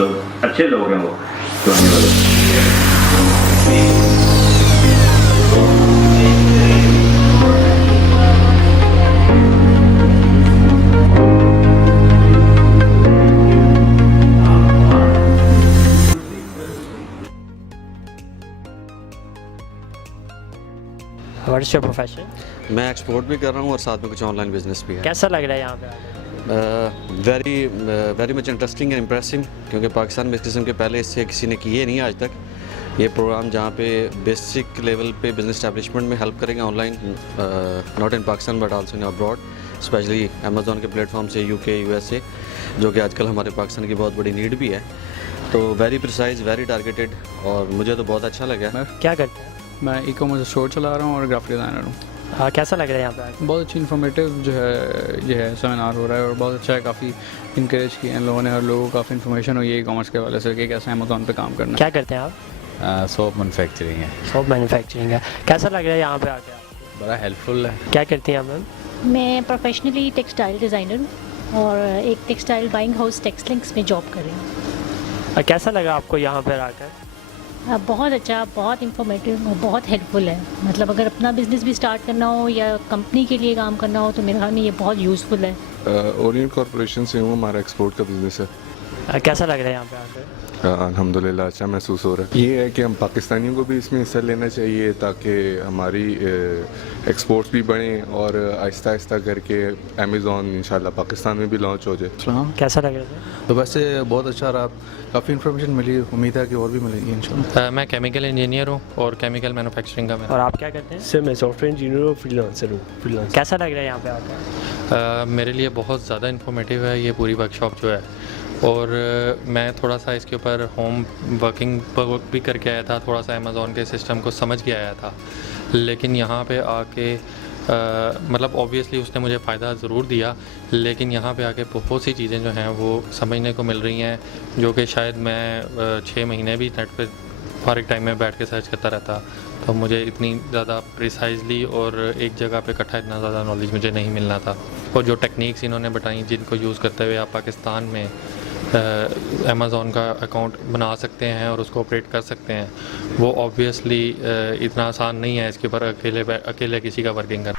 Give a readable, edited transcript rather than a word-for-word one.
तो अच्छे लोग हैं वो जो आने वाले। What is your profession? मैं एक्सपोर्ट भी कर रहा हूँ और साथ में कुछ ऑनलाइन बिजनेस भी है। कैसा लग रहा है यहाँ पे आके? Very much interesting and impressive, क्योंकि पाकिस्तान में इस किस्म के पहले इससे किसी ने किए नहीं आज तक। ये प्रोग्राम जहाँ पे बेसिक लेवल पे बिजनेस एस्टैब्लिशमेंट में हेल्प करेंगे online, not in Pakistan but also in abroad, specially Amazon के प्लेटफॉर्म से यूके यूएसए, जो कि आजकल हमारे पाकिस्तान की बहुत बड़ी नीड भी है। तो वेरी प्रिसाइज, वेरी टारगेटेड, और मुझे तो बहुत अच्छा लगा। क्या करते हैं? मैं ई कॉमर्स स्टोर चला रहा हूँ और ग्राफिक डिज़ाइनर हूँ। हाँ, कैसा लग रहा है यहाँ पे आके? बहुत अच्छी इन्फॉर्मेटिव जो है ये है सेमिनार हो रहा है और बहुत अच्छा है। काफ़ी इंकरेज किए हैं लोगों ने और लोगों को काफ़ी इन्फॉर्मेशन हुई है ई कॉमर्स के हवाले से कि कैसे अमेज़ॉन पे काम करना है। क्या करते हैं आप? सोप मैनुफैक्चरिंग है। शॉप मैन्युफैक्चरिंग है। कैसा लग रहा है यहाँ पे आके आपको? बड़ा हेल्पफुल है। क्या करती हैं आप मैम? मैं प्रोफेशनली टेक्सटाइल डिज़ाइनर हूँ और एक टेक्सटाइल बाइंग हाउस टेक्सलिंक्स में जॉब कर रही हूँ। कैसा लगा आपको यहाँ पर आकर? बहुत अच्छा, बहुत इंफॉर्मेटिव और बहुत हेल्पफुल है। मतलब अगर अपना बिजनेस भी स्टार्ट करना हो या कंपनी के लिए काम करना हो तो मेरे ख्याल में ये बहुत यूज़फुल है। ओरिएंट कॉरपोरेशन से हूँ, हमारा एक्सपोर्ट का बिज़नेस है। कैसा लग रहा है यहाँ पे आकर? अल्हम्दुलिल्लाह अच्छा महसूस हो रहा है। ये है कि हम पाकिस्तानियों को भी इसमें हिस्सा लेना चाहिए ताकि हमारी एक्सपोर्ट्स भी बढ़ें और आहिस्ता आहिस्ता करके अमेज़ॉन इंशाल्लाह पाकिस्तान में भी लॉन्च हो जाए। कैसा लग रहा है? तो वैसे बहुत अच्छा रहा, काफ़ी इन्फॉर्मेशन मिली, उम्मीद है कि और भी मिलेगी इंशाल्लाह। मैं केमिकल इंजीनियर हूँ और केमिकल मैन्युफैक्चरिंग का और आप क्या करते हैं? सर मैं सॉफ्टवेयर इंजीनियर और फ्रीलांसर हूँ। कैसा लग रहा है यहाँ पे आकर? मेरे लिए बहुत ज़्यादा इन्फॉर्मेटिव है ये पूरी वर्कशॉप जो है, और मैं थोड़ा सा इसके ऊपर होम वर्किंग वर्क भी करके आया था, थोड़ा सा अमेज़ॉन के सिस्टम को समझ के आया था। लेकिन यहाँ पे आके मतलब ऑब्वियसली उसने मुझे फ़ायदा ज़रूर दिया, लेकिन यहाँ पे आके बहुत सी चीज़ें जो हैं वो समझने को मिल रही हैं जो कि शायद मैं 6 महीने भी नेट पे फारिग टाइम में बैठ के सर्च करता रहता, तो मुझे इतनी ज़्यादा प्रिसाइजली और एक जगह पे इकट्ठा इतना ज़्यादा नॉलेज मुझे नहीं मिलना था। और जो टेक्निक्स इन्होंने बताई जिनको यूज़ करते हुए आप पाकिस्तान में अमेज़ॉन का अकाउंट बना सकते हैं और उसको ऑपरेट कर सकते हैं, वो ऑब्वियसली इतना आसान नहीं है इसके ऊपर अकेले किसी का वर्किंग करना।